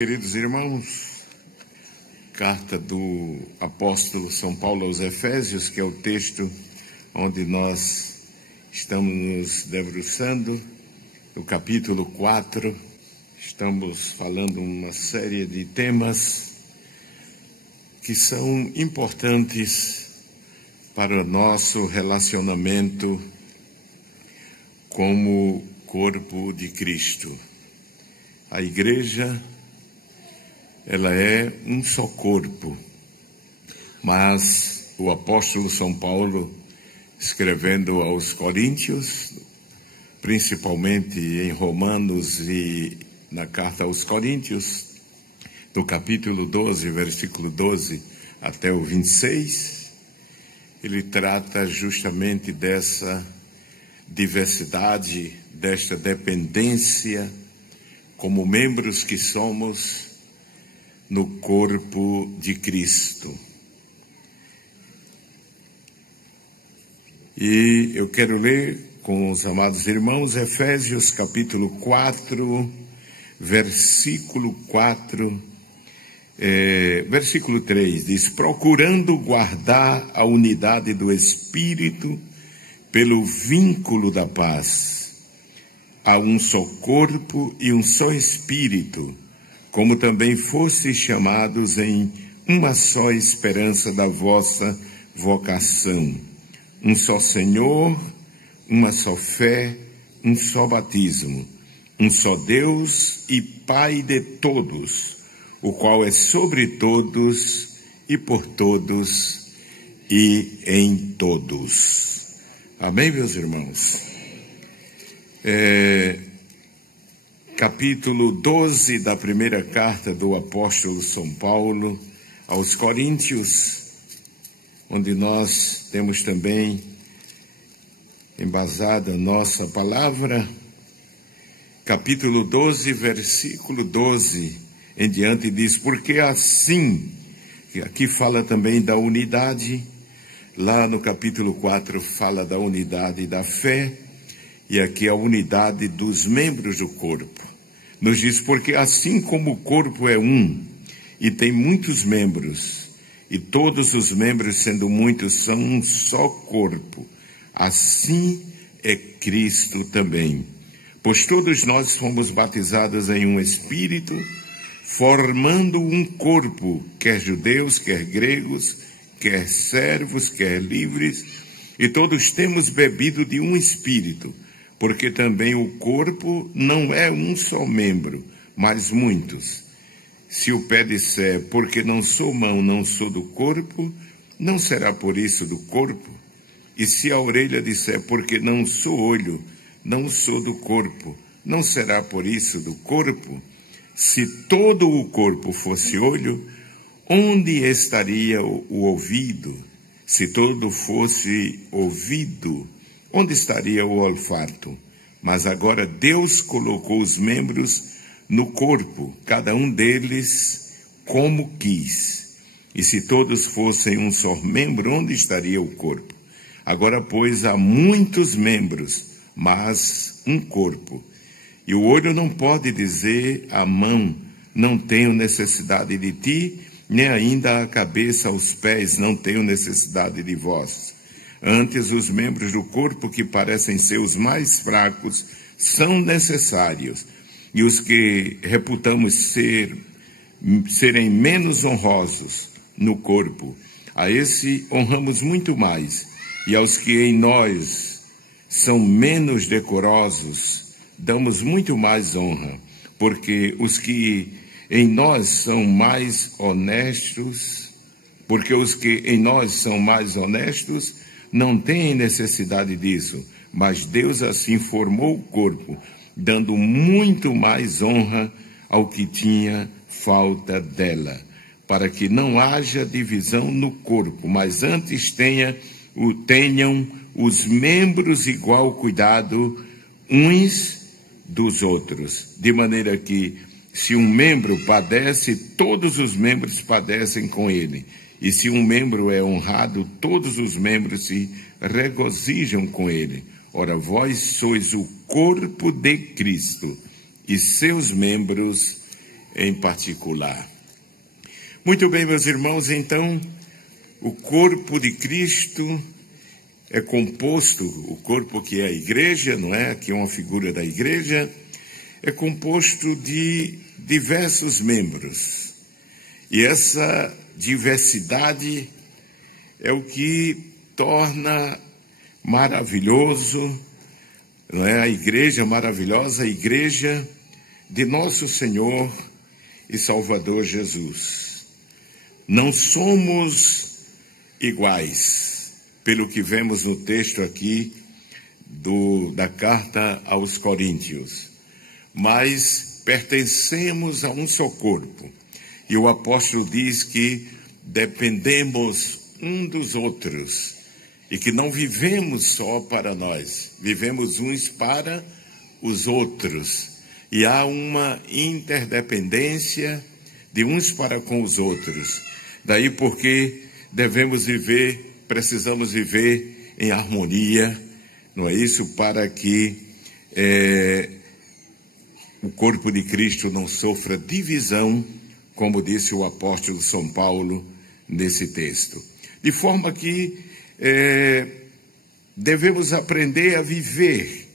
Queridos irmãos, carta do apóstolo São Paulo aos Efésios, que é o texto onde nós estamos nos debruçando, o capítulo 4, estamos falando uma série de temas que são importantes para o nosso relacionamento como corpo de Cristo. A igreja, ela é um só corpo, mas o apóstolo São Paulo, escrevendo aos Coríntios, principalmente em Romanos e na carta aos Coríntios, no capítulo 12, versículo 12 até o 26, ele trata justamente dessa diversidade, desta dependência, como membros que somos no corpo de Cristo. E eu quero ler com os amados irmãos Efésios capítulo 4, versículo 4, versículo 3, diz: procurando guardar a unidade do Espírito pelo vínculo da paz. Há um só corpo e um só Espírito, como também fostes chamados em uma só esperança da vossa vocação. Um só Senhor, uma só fé, um só batismo, um só Deus e Pai de todos, o qual é sobre todos e por todos e em todos. Amém, meus irmãos? Capítulo 12 da primeira carta do apóstolo São Paulo aos Coríntios, onde nós temos também embasada a nossa palavra. Capítulo 12, versículo 12 em diante diz: porque assim, aqui fala também da unidade, lá no capítulo 4 fala da unidade da fé, e aqui a unidade dos membros do corpo. Nos diz: porque assim como o corpo é um e tem muitos membros, e todos os membros, sendo muitos, são um só corpo, assim é Cristo também. Pois todos nós fomos batizados em um Espírito, formando um corpo, quer judeus, quer gregos, quer servos, quer livres, e todos temos bebido de um Espírito, porque também o corpo não é um só membro, mas muitos. Se o pé disser, porque não sou mão, não sou do corpo, não será por isso do corpo? E se a orelha disser, porque não sou olho, não sou do corpo, não será por isso do corpo? Se todo o corpo fosse olho, onde estaria o ouvido? Se todo fosse ouvido, onde estaria o olfato? Mas agora Deus colocou os membros no corpo, cada um deles como quis. E se todos fossem um só membro, onde estaria o corpo? Agora, pois, há muitos membros, mas um corpo. E o olho não pode dizer à mão, não tenho necessidade de ti, nem ainda a cabeça aos pés, não tenho necessidade de vós. Antes, os membros do corpo que parecem ser os mais fracos são necessários, e os que reputamos serem menos honrosos no corpo, a esse honramos muito mais, e aos que em nós são menos decorosos, damos muito mais honra, porque os que em nós são mais honestos, não têm necessidade disso, mas Deus assim formou o corpo, dando muito mais honra ao que tinha falta dela, para que não haja divisão no corpo, mas antes tenham os membros igual cuidado uns dos outros, de maneira que, se um membro padece, todos os membros padecem com ele. E se um membro é honrado, todos os membros se regozijam com ele. Ora, vós sois o corpo de Cristo, e seus membros, em particular. Muito bem, meus irmãos, então, o corpo de Cristo é composto, o corpo que é a igreja, não é? Aqui é uma figura da igreja, é composto de diversos membros. E essa diversidade é o que torna maravilhoso, não é? A igreja maravilhosa, a igreja de nosso Senhor e Salvador Jesus. Não somos iguais, pelo que vemos no texto aqui da carta aos Coríntios, mas pertencemos a um só corpo. E o apóstolo diz que dependemos um dos outros e que não vivemos só para nós, vivemos uns para os outros. E há uma interdependência de uns para com os outros. Daí porque precisamos viver em harmonia, não é isso? Para que o corpo de Cristo não sofra divisão, como disse o apóstolo São Paulo nesse texto. De forma que devemos aprender a viver,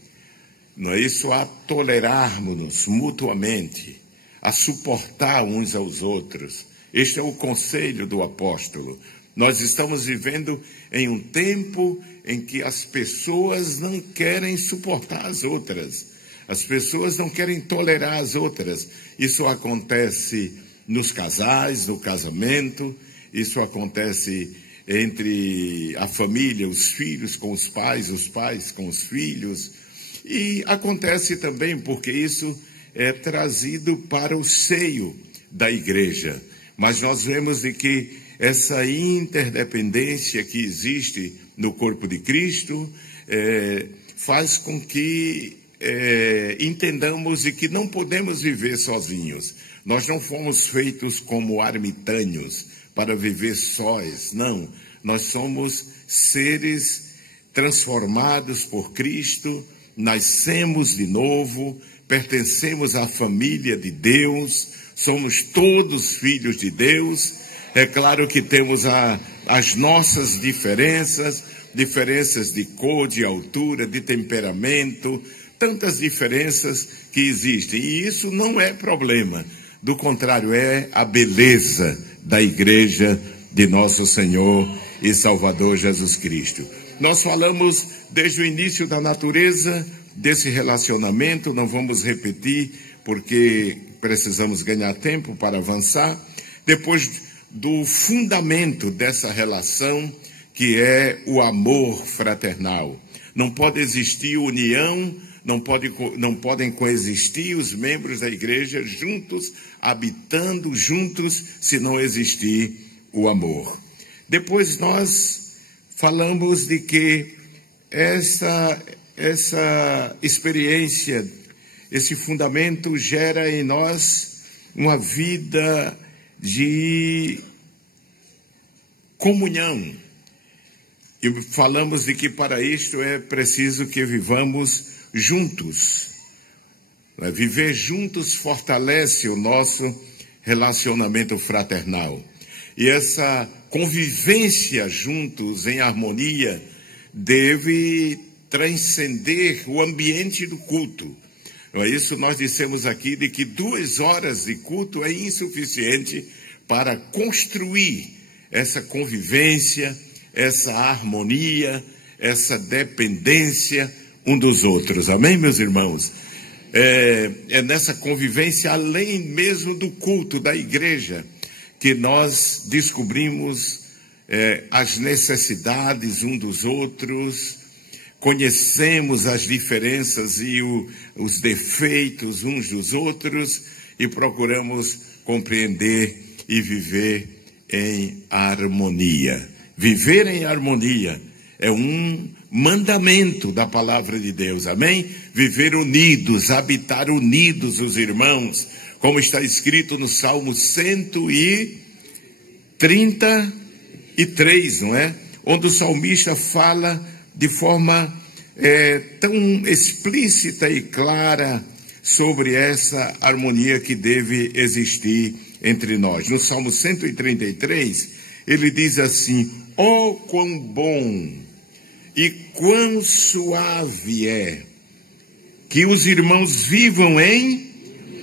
não é isso? A tolerarmos-nos mutuamente, a suportar uns aos outros. Este é o conselho do apóstolo. Nós estamos vivendo em um tempo em que as pessoas não querem suportar as outras. As pessoas não querem tolerar as outras. Isso acontece nos casais, no casamento, isso acontece entre a família, os filhos com os pais com os filhos. E acontece também porque isso é trazido para o seio da igreja. Mas nós vemos de que essa interdependência que existe no corpo de Cristo faz com que entendamos de que não podemos viver sozinhos. Nós não fomos feitos como ermitãos para viver sós, não. Nós somos seres transformados por Cristo, nascemos de novo, pertencemos à família de Deus, somos todos filhos de Deus. É claro que temos as nossas diferenças de cor, de altura, de temperamento, tantas diferenças que existem. E isso não é problema. Do contrário, é a beleza da igreja de nosso Senhor e Salvador Jesus Cristo. Nós falamos desde o início da natureza desse relacionamento, não vamos repetir porque precisamos ganhar tempo para avançar. Depois do fundamento dessa relação, que é o amor fraternal. Não pode existir união, não podem coexistir os membros da igreja juntos, habitando juntos, se não existir o amor. Depois nós falamos de que essa experiência, esse fundamento gera em nós uma vida de comunhão. E falamos de que para isto é preciso que vivamos juntos. Viver juntos fortalece o nosso relacionamento fraternal. E essa convivência juntos em harmonia deve transcender o ambiente do culto. Não é isso? Nós dissemos aqui de que 2 horas de culto é insuficiente para construir essa convivência, essa harmonia, essa dependência um dos outros. Amém, meus irmãos? É nessa convivência, além mesmo do culto da igreja, que nós descobrimos as necessidades um dos outros, conhecemos as diferenças e os defeitos uns dos outros e procuramos compreender e viver em harmonia. Viver em harmonia é um mandamento da palavra de Deus, amém? Viver unidos, habitar unidos os irmãos, como está escrito no Salmo 133, não é? Onde o salmista fala de forma tão explícita e clara sobre essa harmonia que deve existir entre nós. No Salmo 133, ele diz assim: ó, quão bom e quão suave é que os irmãos vivam em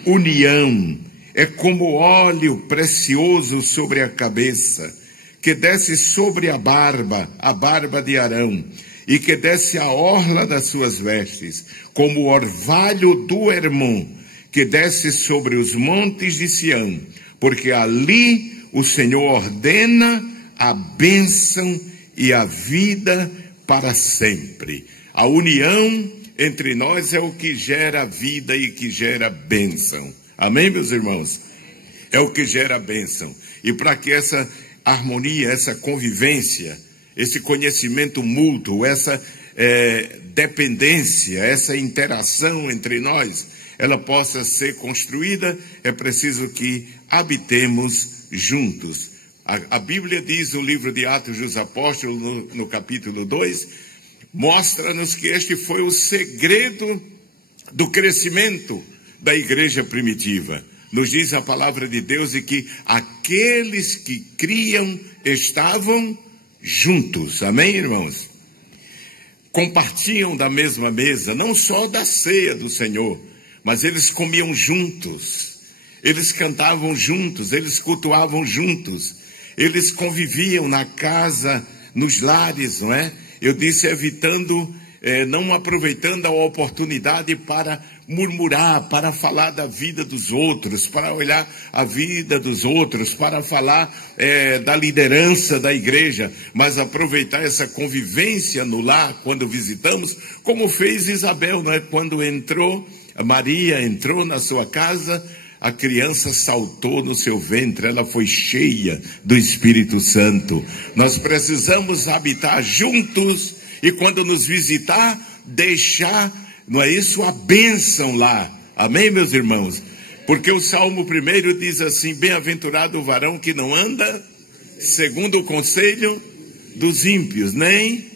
união. É como óleo precioso sobre a cabeça, que desce sobre a barba de Arão, e que desce a orla das suas vestes, como o orvalho do Hermon, que desce sobre os montes de Sião, porque ali o Senhor ordena a bênção e a vida para sempre. A união entre nós é o que gera vida e que gera bênção. Amém, meus irmãos? É o que gera bênção. E para que essa harmonia, essa convivência, esse conhecimento mútuo, essa dependência, essa interação entre nós, ela possa ser construída, é preciso que habitemos juntos. A Bíblia diz no livro de Atos dos Apóstolos, no capítulo 2, mostra-nos que este foi o segredo do crescimento da igreja primitiva. Nos diz a palavra de Deus e que aqueles que criam estavam juntos. Amém, irmãos? Compartilham da mesma mesa, não só da ceia do Senhor, mas eles comiam juntos, eles cantavam juntos, eles cultuavam juntos, eles conviviam na casa, nos lares, não é? Eu disse evitando, não aproveitando a oportunidade para murmurar, para falar da vida dos outros, para olhar a vida dos outros, para falar da liderança da igreja, mas aproveitar essa convivência no lar, quando visitamos, como fez Isabel, não é? Quando Maria entrou na sua casa, a criança saltou no seu ventre, ela foi cheia do Espírito Santo. Nós precisamos habitar juntos e quando nos visitar, deixar, não é isso, a bênção lá. Amém, meus irmãos? Porque o Salmo 1 diz assim: bem-aventurado o varão que não anda segundo o conselho dos ímpios, nem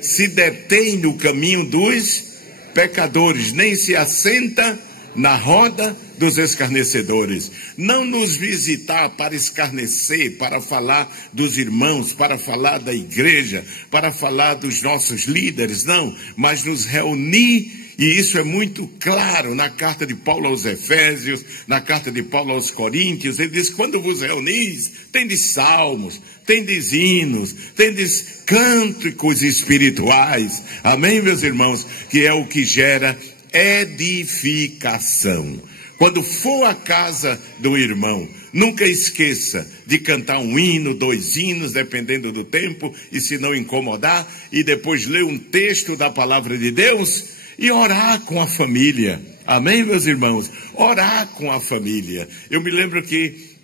se detém no caminho dos pecadores, nem se assenta na roda dos escarnecedores. Não nos visitar para escarnecer, para falar dos irmãos, para falar da igreja, para falar dos nossos líderes, não, mas nos reunir. E isso é muito claro na carta de Paulo aos Efésios, na carta de Paulo aos Coríntios. Ele diz: quando vos reunis, tendes salmos, tendes hinos, tendes cânticos espirituais. Amém, meus irmãos? Que é o que gera edificação. Quando for à casa do irmão, nunca esqueça de cantar um hino, 2 hinos, dependendo do tempo, e se não incomodar, e depois ler um texto da palavra de Deus e orar com a família. Amém, meus irmãos? Orar com a família. Eu me lembro que,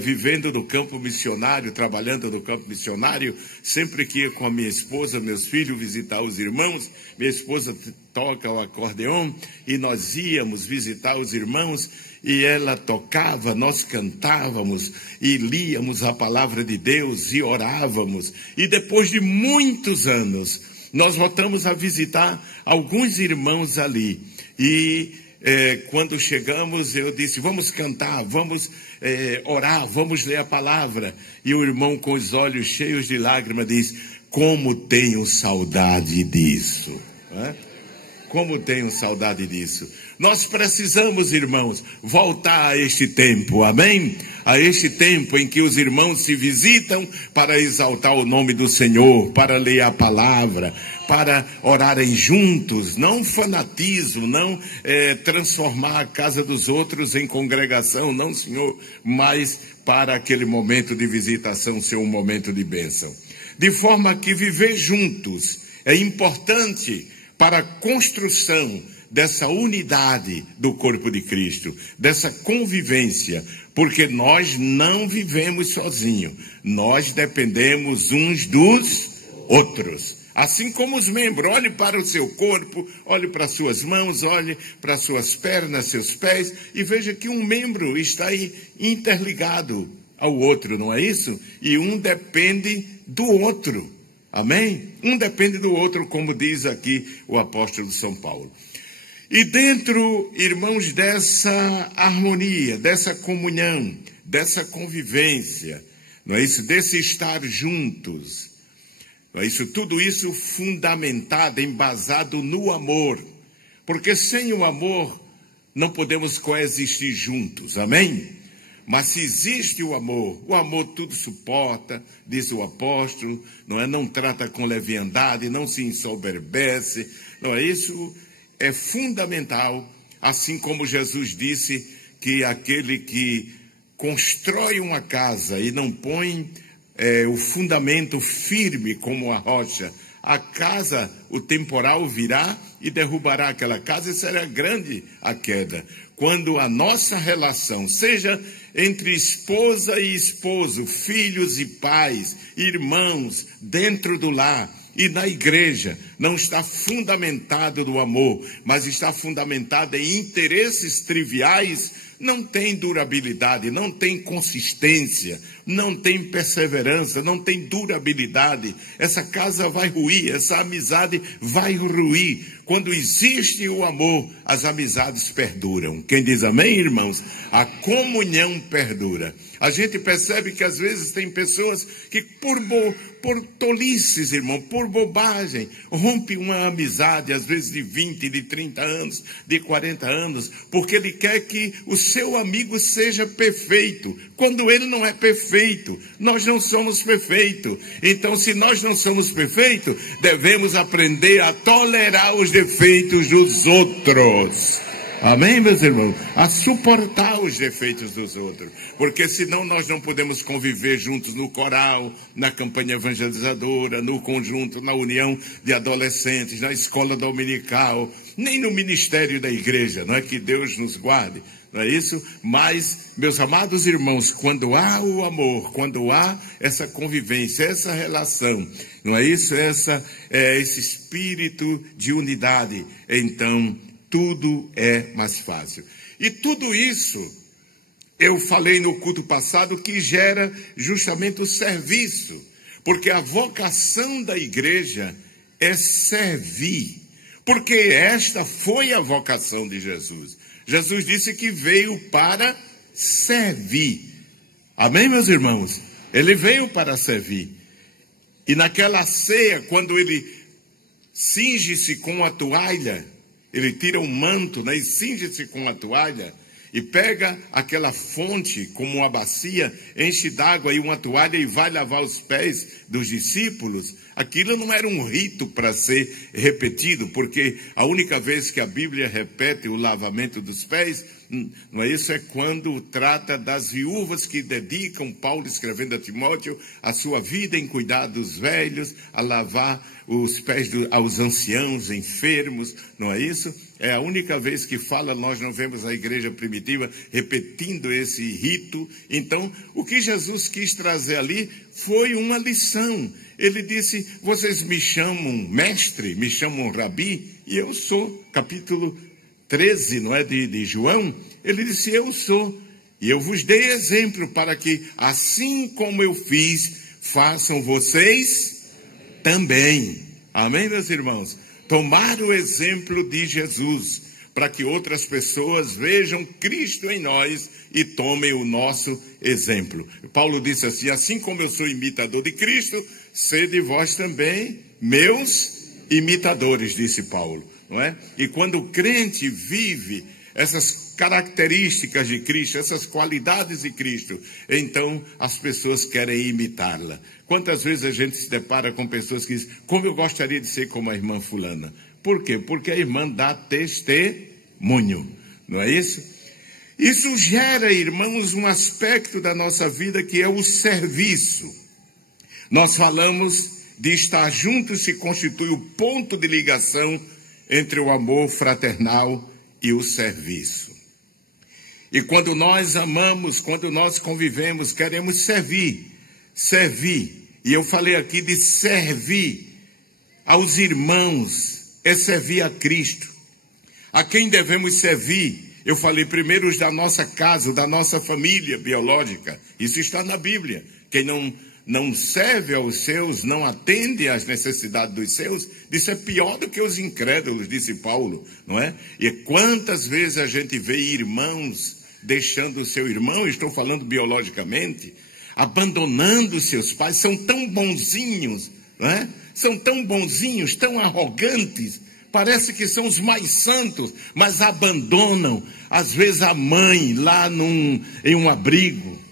vivendo no campo missionário, trabalhando no campo missionário, sempre que ia com a minha esposa, meus filhos, visitar os irmãos, minha esposa toca o acordeon, e nós íamos visitar os irmãos, e ela tocava, nós cantávamos, e líamos a palavra de Deus, e orávamos, e depois de muitos anos, nós voltamos a visitar alguns irmãos ali, e quando chegamos, eu disse: vamos cantar, vamos orar, vamos ler a palavra. E o irmão, com os olhos cheios de lágrimas, diz: como tenho saudade disso. Como tenho saudade disso. Nós precisamos, irmãos, voltar a este tempo, amém? A este tempo em que os irmãos se visitam para exaltar o nome do Senhor, para ler a palavra, para orarem juntos, não fanatismo, não transformar a casa dos outros em congregação, não, Senhor, mas para aquele momento de visitação ser um momento de bênção. De forma que viver juntos é importante para a construção dessa unidade do corpo de Cristo, dessa convivência, porque nós não vivemos sozinhos, nós dependemos uns dos outros. Assim como os membros, olhe para o seu corpo, olhe para suas mãos, olhe para suas pernas, seus pés, e veja que um membro está aí interligado ao outro, não é isso? E um depende do outro, amém? Um depende do outro, como diz aqui o apóstolo São Paulo. E dentro, irmãos, dessa harmonia, dessa comunhão, dessa convivência, não é isso? Desse estar juntos, não é isso? Tudo isso fundamentado, embasado no amor. Porque sem o amor não podemos coexistir juntos, amém? Mas se existe o amor tudo suporta, diz o apóstolo, não é? Não trata com leviandade, não se ensoberbece, não é? Isso é fundamental, assim como Jesus disse que aquele que constrói uma casa e não põe o fundamento firme como a rocha, a casa, o temporal virá e derrubará aquela casa e será grande a queda. Quando a nossa relação, seja entre esposa e esposo, filhos e pais, irmãos, dentro do lar e na igreja, não está fundamentado no amor, mas está fundamentada em interesses triviais, não tem durabilidade, não tem consistência, não tem perseverança, não tem durabilidade. Essa casa vai ruir, essa amizade vai ruir. Quando existe o amor, as amizades perduram. Quem diz amém, irmãos? A comunhão perdura. A gente percebe que às vezes tem pessoas que por tolices, irmão, por bobagem, rompe uma amizade, às vezes de 20, de 30 anos, de 40 anos, porque ele quer que o seu amigo seja perfeito, quando ele não é perfeito. Nós não somos perfeitos. Então, se nós não somos perfeitos, devemos aprender a tolerar os defeitos dos outros. Amém, meus irmãos? A suportar os defeitos dos outros. Porque senão nós não podemos conviver juntos no coral, na campanha evangelizadora, no conjunto, na união de adolescentes, na escola dominical, nem no ministério da igreja. Não é que Deus nos guarde, não é isso? Mas, meus amados irmãos, quando há o amor, quando há essa convivência, essa relação, não é isso? Esse espírito de unidade, então tudo é mais fácil. E tudo isso, eu falei no culto passado, que gera justamente o serviço. Porque a vocação da igreja é servir. Porque esta foi a vocação de Jesus. Jesus disse que veio para servir. Amém, meus irmãos? Ele veio para servir. E naquela ceia, quando ele cinge-se com a toalha, ele tira o manto, né, e cinge-se com a toalha e pega aquela fonte como uma bacia, enche d'água e uma toalha e vai lavar os pés dos discípulos. Aquilo não era um rito para ser repetido, porque a única vez que a Bíblia repete o lavamento dos pés, não é isso? É quando trata das viúvas que dedicam, Paulo escrevendo a Timóteo, a sua vida em cuidar dos velhos, a lavar os pés aos anciãos, enfermos, não é isso? É a única vez que fala, nós não vemos a igreja primitiva repetindo esse rito. Então, o que Jesus quis trazer ali foi uma lição. Ele disse, vocês me chamam mestre, me chamam rabi, e eu sou. Capítulo 13, não é, de João? Ele disse, eu sou. E eu vos dei exemplo para que, assim como eu fiz, façam vocês também. Amém, meus irmãos? Tomar o exemplo de Jesus, para que outras pessoas vejam Cristo em nós e tomem o nosso exemplo. Paulo disse assim, assim como eu sou imitador de Cristo, sede vós também meus imitadores, disse Paulo. Não é? E quando o crente vive essas características de Cristo, essas qualidades de Cristo, então as pessoas querem imitá-la. Quantas vezes a gente se depara com pessoas que dizem, como eu gostaria de ser como a irmã fulana? Por quê? Porque a irmã dá testemunho, não é isso? Isso gera, irmãos, um aspecto da nossa vida que é o serviço. Nós falamos de estar juntos se constitui o ponto de ligação entre o amor fraternal e o serviço. E quando nós amamos, quando nós convivemos, queremos servir. E eu falei aqui de servir aos irmãos, é servir a Cristo. A quem devemos servir? Eu falei primeiro os da nossa casa, da nossa família biológica. Isso está na Bíblia. Quem não serve aos seus, não atende às necessidades dos seus, isso é pior do que os incrédulos, disse Paulo, não é? E quantas vezes a gente vê irmãos deixando o seu irmão, estou falando biologicamente, abandonando seus pais, são tão bonzinhos, não é? São tão bonzinhos, tão arrogantes, parece que são os mais santos, mas abandonam, às vezes, a mãe lá em um abrigo.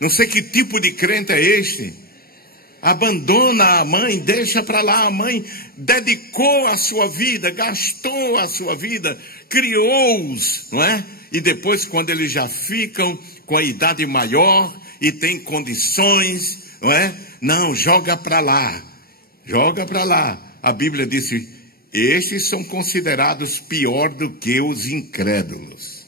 Não sei que tipo de crente é este. Abandona a mãe, deixa para lá. A mãe dedicou a sua vida, gastou a sua vida, criou-os, não é? E depois, quando eles já ficam com a idade maior e têm condições, não é? Não, joga para lá. Joga para lá. A Bíblia disse, estes são considerados pior do que os incrédulos.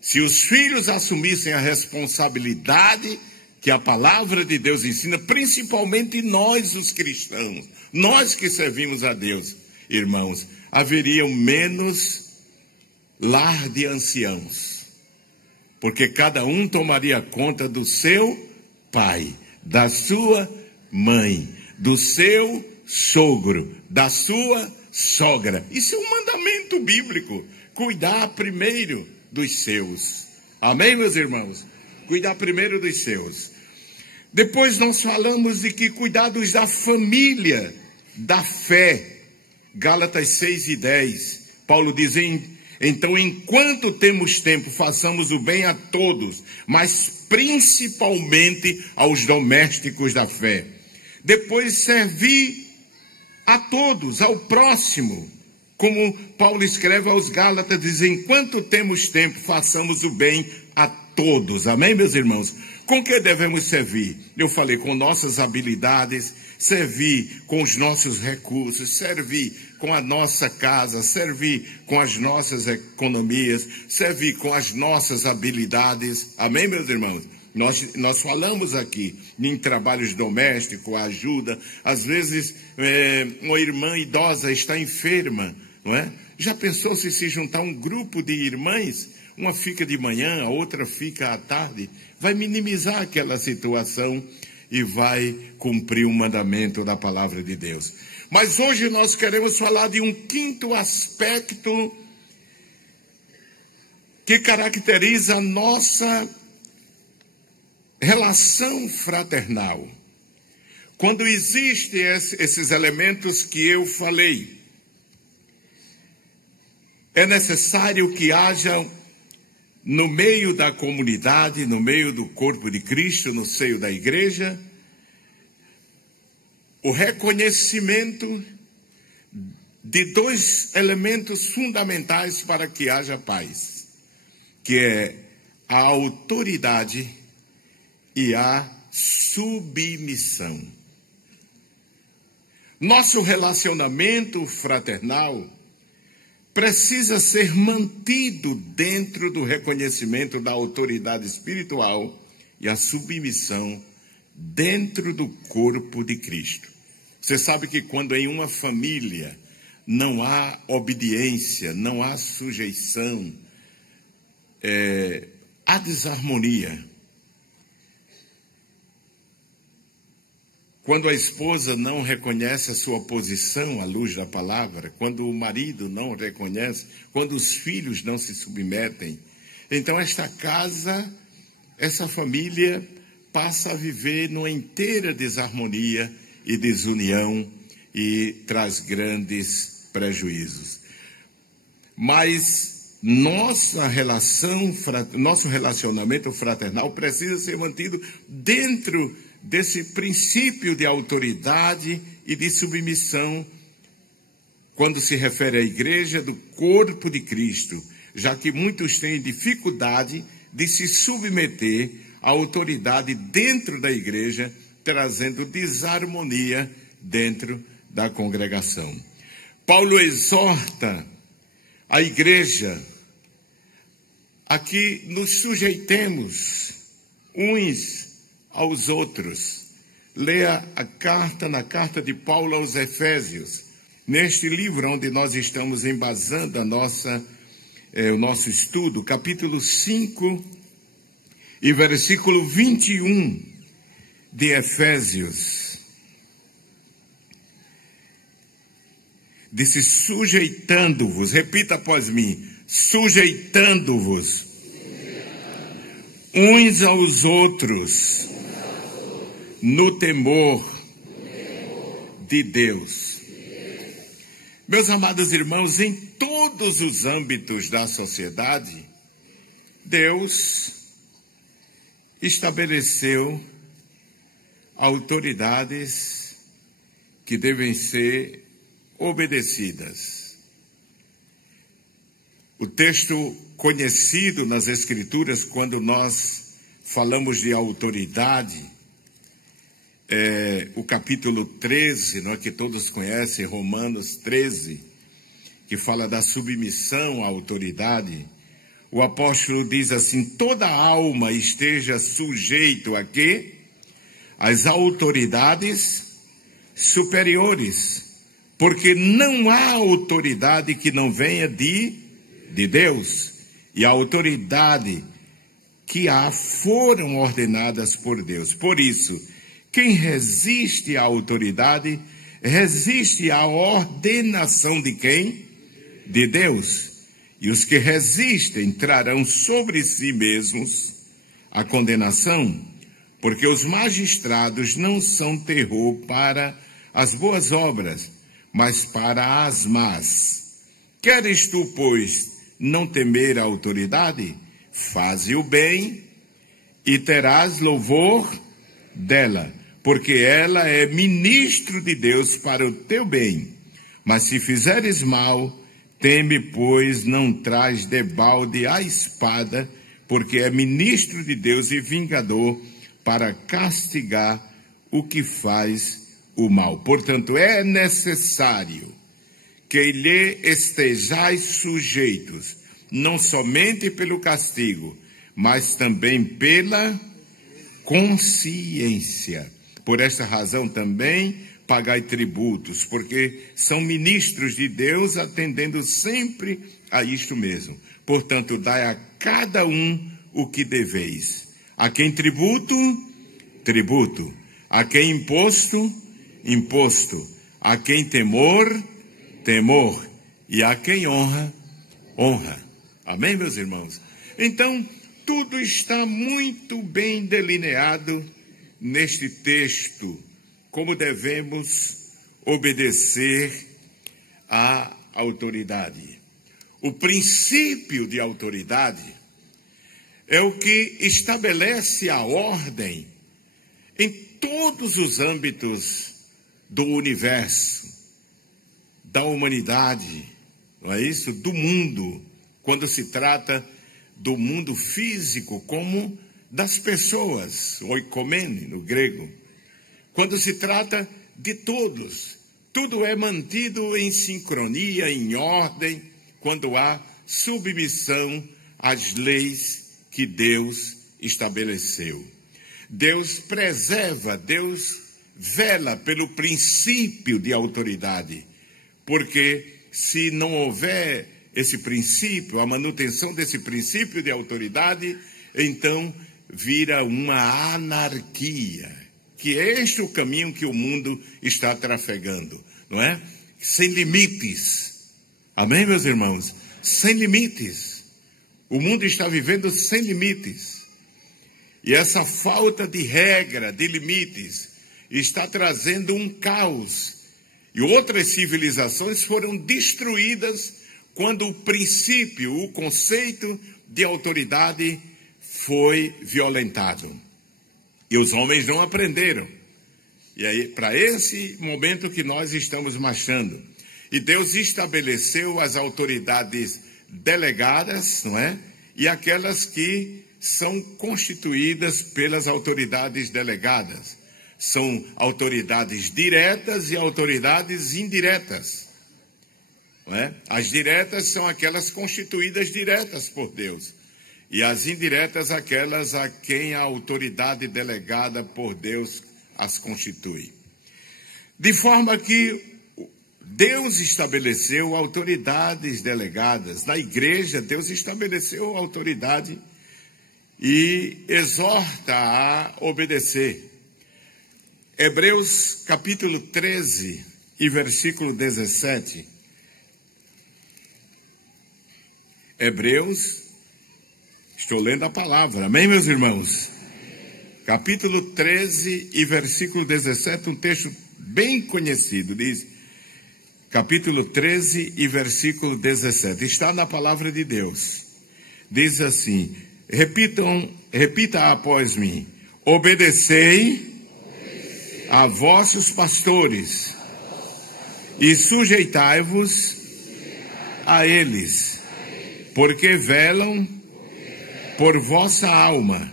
Se os filhos assumissem a responsabilidade que a palavra de Deus ensina, principalmente nós os cristãos, nós que servimos a Deus, irmãos, haveriam menos lar de anciãos, porque cada um tomaria conta do seu pai, da sua mãe, do seu sogro, da sua sogra. Isso é um mandamento bíblico, cuidar primeiro dos seus. Amém, meus irmãos? Cuidar primeiro dos seus. Depois nós falamos de que cuidados da família, da fé. Gálatas 6:10. Paulo diz, então enquanto temos tempo, façamos o bem a todos, mas principalmente aos domésticos da fé. Depois servir a todos, ao próximo. Como Paulo escreve aos Gálatas, diz, enquanto temos tempo, façamos o bem a todos. Amém, meus irmãos? Com que devemos servir? Eu falei, com nossas habilidades, servir com os nossos recursos, servir com a nossa casa, servir com as nossas economias, servir com as nossas habilidades. Amém, meus irmãos? Nós falamos aqui em trabalhos domésticos, ajuda. Às vezes, uma irmã idosa está enferma, não é? Já pensou se juntar um grupo de irmãs? Uma fica de manhã, a outra fica à tarde. Vai minimizar aquela situação e vai cumprir o mandamento da palavra de Deus. Mas hoje nós queremos falar de um quinto aspecto que caracteriza a nossa relação fraternal. Quando existem esses elementos que eu falei, é necessário que haja no meio da comunidade, no meio do corpo de Cristo, no seio da igreja, o reconhecimento de dois elementos fundamentais para que haja paz, que é a autoridade e a submissão. Nosso relacionamento fraternal precisa ser mantido dentro do reconhecimento da autoridade espiritual e a submissão dentro do corpo de Cristo. Você sabe que quando em uma família não há obediência, não há sujeição, há desarmonia. Quando a esposa não reconhece a sua posição à luz da palavra, quando o marido não reconhece, quando os filhos não se submetem, então esta casa, essa família passa a viver numa inteira desarmonia e desunião e traz grandes prejuízos. Mas nosso relacionamento fraternal precisa ser mantido dentro desse princípio de autoridade e de submissão quando se refere à igreja do corpo de Cristo, já que muitos têm dificuldade de se submeter à autoridade dentro da igreja, trazendo desarmonia dentro da congregação. Paulo exorta a igreja a que nos sujeitemos uns aos outros. Leia na carta de Paulo aos Efésios, neste livro onde nós estamos embasando o nosso estudo, capítulo 5, e versículo 21 de Efésios. Disse: sujeitando-vos, repita após mim, sujeitando-vos uns aos outros no temor de Deus. Meus amados irmãos, em todos os âmbitos da sociedade, Deus estabeleceu autoridades que devem ser obedecidas. O texto conhecido nas Escrituras, quando nós falamos de autoridade, o capítulo 13, não é, que todos conhecem, Romanos 13, que fala da submissão à autoridade. O apóstolo diz assim: toda alma esteja sujeito a quê? Às autoridades superiores, porque não há autoridade que não venha de Deus, e a autoridade que há foram ordenadas por Deus. Por isso, quem resiste à autoridade, resiste à ordenação de quem? De Deus. E os que resistem trarão sobre si mesmos a condenação, porque os magistrados não são terror para as boas obras, mas para as más. Queres tu, pois, não temer a autoridade? Faze o bem e terás louvor dela, porque ela é ministro de Deus para o teu bem. Mas se fizeres mal, teme, pois não traz debalde a espada, porque é ministro de Deus e vingador para castigar o que faz o mal. Portanto, é necessário que lhe estejais sujeitos, não somente pelo castigo, mas também pela consciência. Por esta razão também pagai tributos, porque são ministros de Deus, atendendo sempre a isto mesmo. Portanto, dai a cada um o que deveis. A quem tributo, tributo. A quem imposto, imposto. A quem temor, temor. E a quem honra, honra. Amém, meus irmãos? Então, tudo está muito bem delineado neste texto, como devemos obedecer à autoridade. O princípio de autoridade é o que estabelece a ordem em todos os âmbitos do universo, da humanidade, não é isso? Do mundo, quando se trata do mundo físico, como das pessoas, oikomene no grego. Quando se trata de todos, tudo é mantido em sincronia, em ordem, quando há submissão às leis que Deus estabeleceu. Deus preserva, Deus vela pelo princípio de autoridade, porque se não houver esse princípio, a manutenção desse princípio de autoridade, então vira uma anarquia, que é este o caminho que o mundo está trafegando, não é? Sem limites. Amém, meus irmãos? Sem limites. O mundo está vivendo sem limites. E essa falta de regra, de limites, está trazendo um caos. E outras civilizações foram destruídas quando o princípio, o conceito de autoridade foi violentado. E os homens não aprenderam. E aí, para esse momento que nós estamos marchando. E Deus estabeleceu as autoridades delegadas, não é? E aquelas que são constituídas pelas autoridades delegadas. São autoridades diretas e autoridades indiretas. Não é? As diretas são aquelas constituídas diretas por Deus. E as indiretas, aquelas a quem a autoridade delegada por Deus as constitui. De forma que Deus estabeleceu autoridades delegadas. Na igreja, Deus estabeleceu autoridade e exorta a obedecer. Hebreus capítulo 13 e versículo 17. Hebreus, estou lendo a palavra, amém, meus irmãos? Capítulo 13 e versículo 17, um texto bem conhecido, diz, capítulo 13 e versículo 17, está na palavra de Deus, diz assim, repita após mim, obedecei a vossos pastores e sujeitai-vos a eles, porque velam por vossa alma,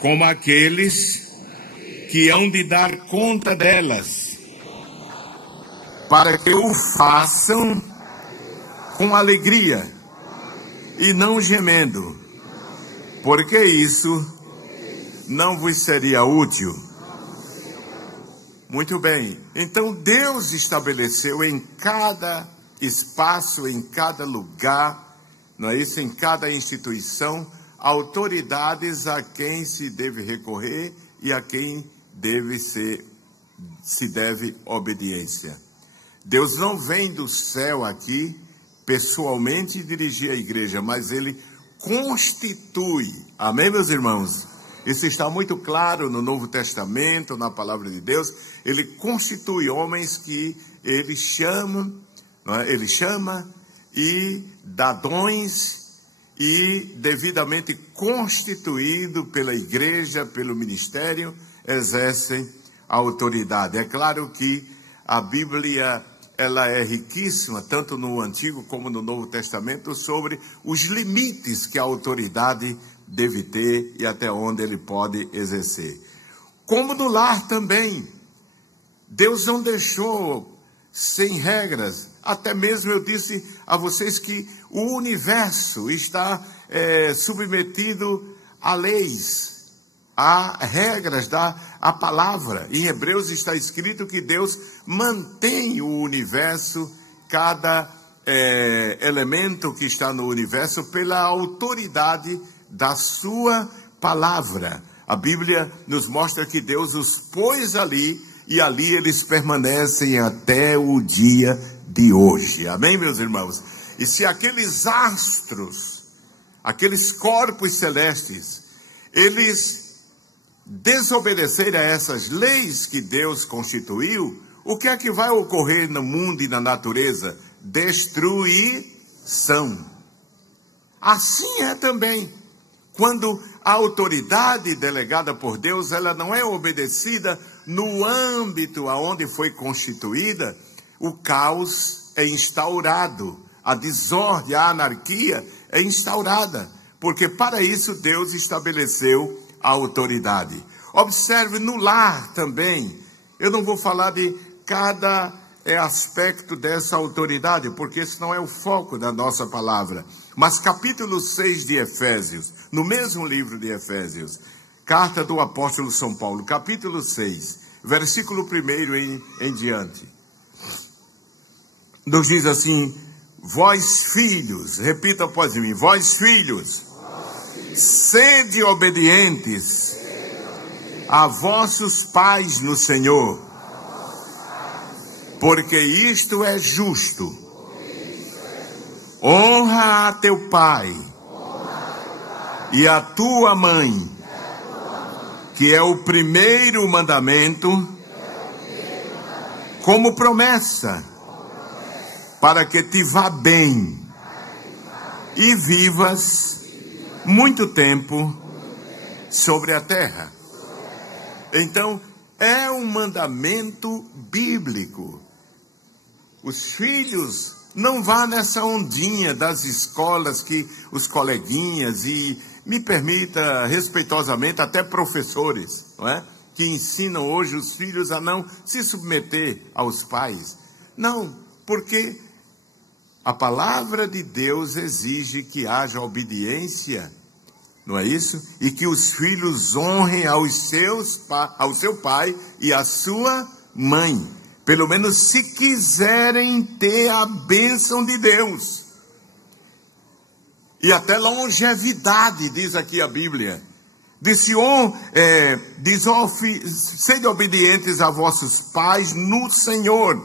como aqueles que hão de dar conta delas, para que o façam com alegria e não gemendo, porque isso não vos seria útil. Muito bem, então Deus estabeleceu em cada espaço, em cada lugar, não é isso? Em cada instituição, autoridades a quem se deve recorrer e a quem se deve obediência. Deus não vem do céu aqui pessoalmente dirigir a igreja, mas Ele constitui, amém, meus irmãos? Isso está muito claro no Novo Testamento, na palavra de Deus. Ele constitui homens que Ele chama, Ele chama e dá dons, e devidamente constituído pela igreja, pelo ministério, exercem a autoridade. É claro que a Bíblia, ela é riquíssima, tanto no Antigo como no Novo Testamento, sobre os limites que a autoridade deve ter e até onde ele pode exercer. Como no lar também, Deus não deixou sem regras. Até mesmo eu disse a vocês que o universo está submetido a leis, a regras a palavra. Em Hebreus está escrito que Deus mantém o universo, cada elemento que está no universo, pela autoridade da sua palavra. A Bíblia nos mostra que Deus os pôs ali, e ali eles permanecem até o dia de hoje. Amém, meus irmãos? E se aqueles astros, aqueles corpos celestes, eles desobedecerem a essas leis que Deus constituiu, o que é que vai ocorrer no mundo e na natureza? Destruição. Assim é também quando a autoridade delegada por Deus, ela não é obedecida no âmbito aonde foi constituída, o caos é instaurado, a desordem, a anarquia é instaurada, porque para isso Deus estabeleceu a autoridade. Observe no lar também, eu não vou falar de cada aspecto dessa autoridade, porque esse não é o foco da nossa palavra, mas capítulo 6 de Efésios, no mesmo livro de Efésios, carta do apóstolo São Paulo, capítulo 6, versículo 1 em diante, nos diz assim, vós filhos, repita após mim, vós filhos, sede obedientes a vossos pais no Senhor, porque isto é justo. Honra a teu pai e a tua mãe, que é o primeiro mandamento, como promessa, para que te vá bem e vivas muito tempo sobre a terra. Então, é um mandamento bíblico. Os filhos não vão nessa ondinha das escolas que os coleguinhas e, me permita respeitosamente, até professores, não é? Que ensinam hoje os filhos a não se submeter aos pais. Não, porque a palavra de Deus exige que haja obediência, não é isso? E que os filhos honrem ao seu pai e à sua mãe. Pelo menos se quiserem ter a bênção de Deus. e até longevidade, diz aqui a Bíblia. Sede obedientes a vossos pais no Senhor.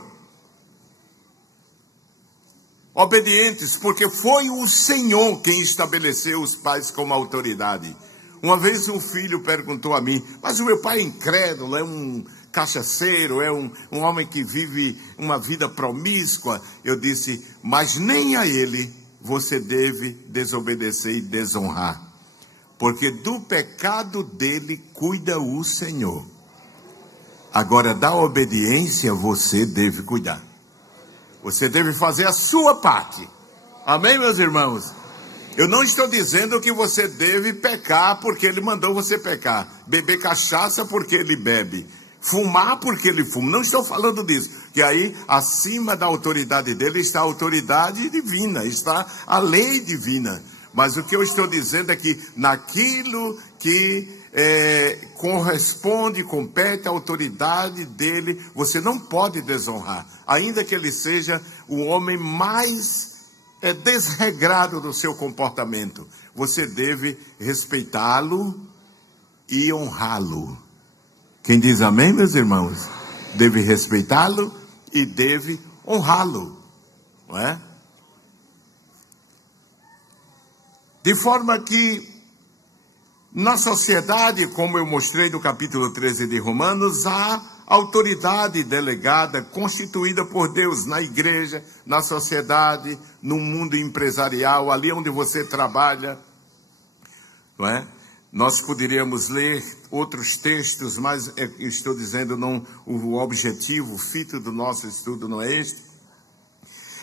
Obedientes, porque foi o Senhor quem estabeleceu os pais como autoridade. Uma vez um filho perguntou a mim, mas o meu pai é incrédulo, é um cachaceiro, é um homem que vive uma vida promíscua. Eu disse, mas nem a ele você deve desobedecer e desonrar. Porque do pecado dele cuida o Senhor. Agora, da obediência você deve cuidar. Você deve fazer a sua parte. Amém, meus irmãos? Eu não estou dizendo que você deve pecar porque ele mandou você pecar. Beber cachaça porque ele bebe. Fumar porque ele fuma. Não estou falando disso. Que aí, acima da autoridade dele, está a autoridade divina. Está a lei divina. Mas o que eu estou dizendo é que naquilo que corresponde, compete à autoridade dele, você não pode desonrar. Ainda que ele seja o homem mais desregrado do seu comportamento. Você deve respeitá-lo e honrá-lo. Quem diz amém, meus irmãos? Deve respeitá-lo e deve honrá-lo. Não é? De forma que, na sociedade, como eu mostrei no capítulo 13 de Romanos, há autoridade delegada, constituída por Deus na igreja, na sociedade, no mundo empresarial, ali onde você trabalha. Não é? Nós poderíamos ler outros textos, mas estou dizendo, não, o objetivo, o fito do nosso estudo não é este.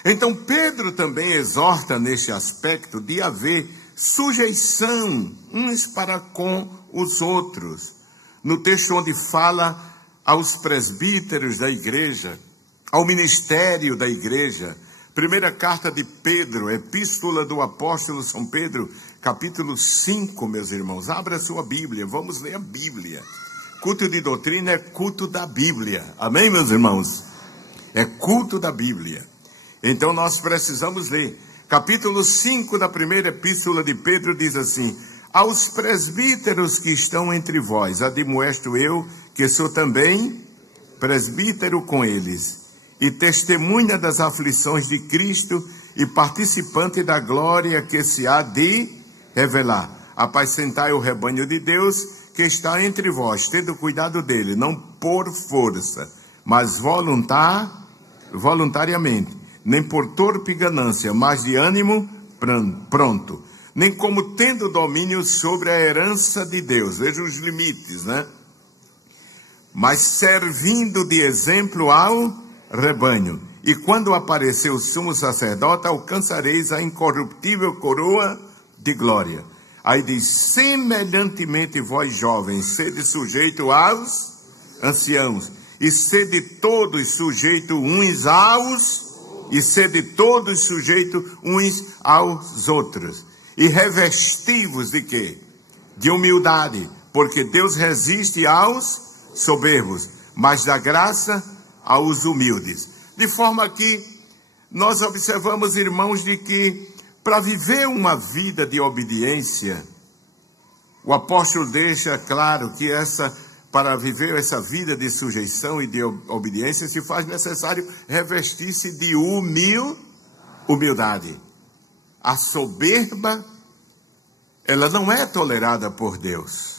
Então, Pedro também exorta neste aspecto de haver sujeição uns para com os outros. No texto onde fala aos presbíteros da igreja, ao ministério da igreja. Primeira carta de Pedro, epístola do apóstolo São Pedro, capítulo 5, meus irmãos. Abra a sua Bíblia, vamos ler a Bíblia. Culto de doutrina é culto da Bíblia. Amém, meus irmãos? É culto da Bíblia. Então nós precisamos ler. Capítulo 5 da primeira epístola de Pedro diz assim: aos presbíteros que estão entre vós, admoesto eu, que sou também presbítero com eles, e testemunha das aflições de Cristo e participante da glória que se há de revelar. Apacentai o rebanho de Deus que está entre vós, tendo cuidado dele, não por força, mas voluntariamente, nem por torpe ganância, mas de ânimo pronto, nem como tendo domínio sobre a herança de Deus. Veja os limites, né? Mas servindo de exemplo ao rebanho. E quando aparecer o sumo sacerdote, alcançareis a incorruptível coroa de glória. Aí diz, semelhantemente vós jovens, sede sujeito aos anciãos, e sede todos sujeito uns aos outros. E revestivos de quê? De humildade, porque Deus resiste aos soberbos, mas dá graça aos humildes. De forma que nós observamos, irmãos, de que para viver uma vida de obediência, o apóstolo deixa claro que para viver essa vida de sujeição e de obediência, se faz necessário revestir-se de humildade. A soberba, ela não é tolerada por Deus.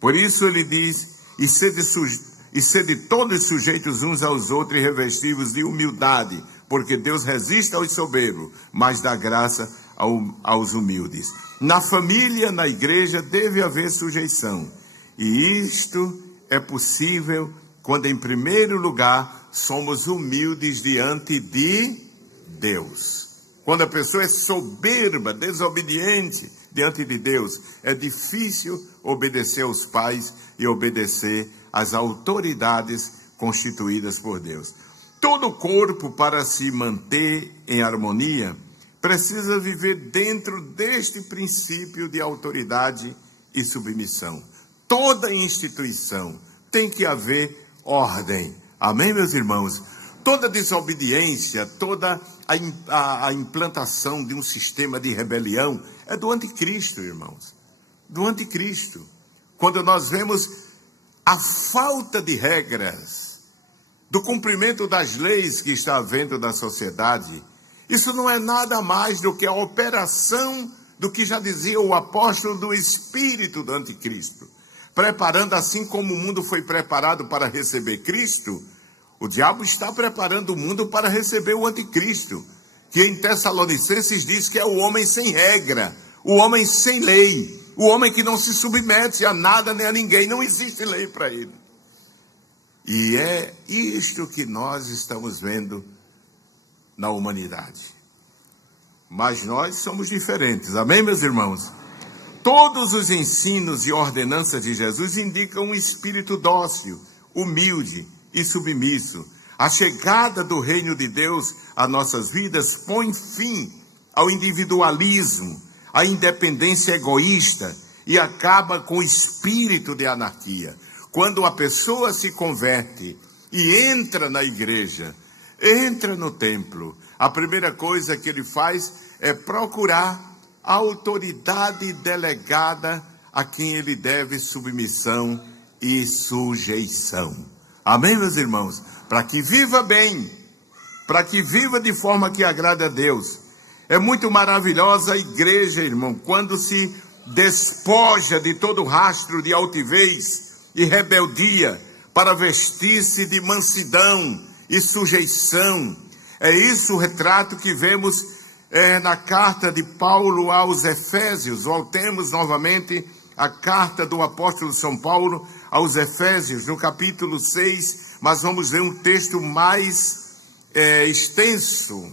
Por isso ele diz, e sede todos sujeitos uns aos outros e revestivos de humildade, porque Deus resiste aos soberbos, mas dá graça aos humildes. Na família, na igreja, deve haver sujeição. E isto é possível quando, em primeiro lugar, somos humildes diante de Deus. Quando a pessoa é soberba, desobediente diante de Deus, é difícil obedecer aos pais e obedecer às autoridades constituídas por Deus. Todo corpo, para se manter em harmonia, precisa viver dentro deste princípio de autoridade e submissão. Toda instituição tem que haver ordem. Amém, meus irmãos? Toda desobediência, toda a implantação de um sistema de rebelião é do anticristo, irmãos. Do anticristo. Quando nós vemos a falta de regras, do cumprimento das leis que está havendo na sociedade, isso não é nada mais do que a operação do que já dizia o apóstolo, do espírito do anticristo. Preparando, assim como o mundo foi preparado para receber Cristo, o diabo está preparando o mundo para receber o anticristo, que em Tessalonicenses diz que é o homem sem regra, o homem sem lei, o homem que não se submete a nada nem a ninguém, não existe lei para ele. E é isto que nós estamos vendo na humanidade. Mas nós somos diferentes, amém, meus irmãos? Todos os ensinos e ordenanças de Jesus indicam um espírito dócil, humilde e submisso. A chegada do reino de Deus a nossas vidas põe fim ao individualismo, à independência egoísta e acaba com o espírito de anarquia. Quando a pessoa se converte e entra na igreja, entra no templo, a primeira coisa que ele faz é procurar a autoridade delegada a quem ele deve submissão e sujeição. Amém, meus irmãos? Para que viva bem, para que viva de forma que agrade a Deus. É muito maravilhosa a igreja, irmão, quando se despoja de todo rastro de altivez e rebeldia para vestir-se de mansidão e sujeição. É isso o retrato que vemos na carta de Paulo aos Efésios. Voltemos novamente à carta do apóstolo São Paulo aos Efésios, no capítulo 6, mas vamos ver um texto mais extenso.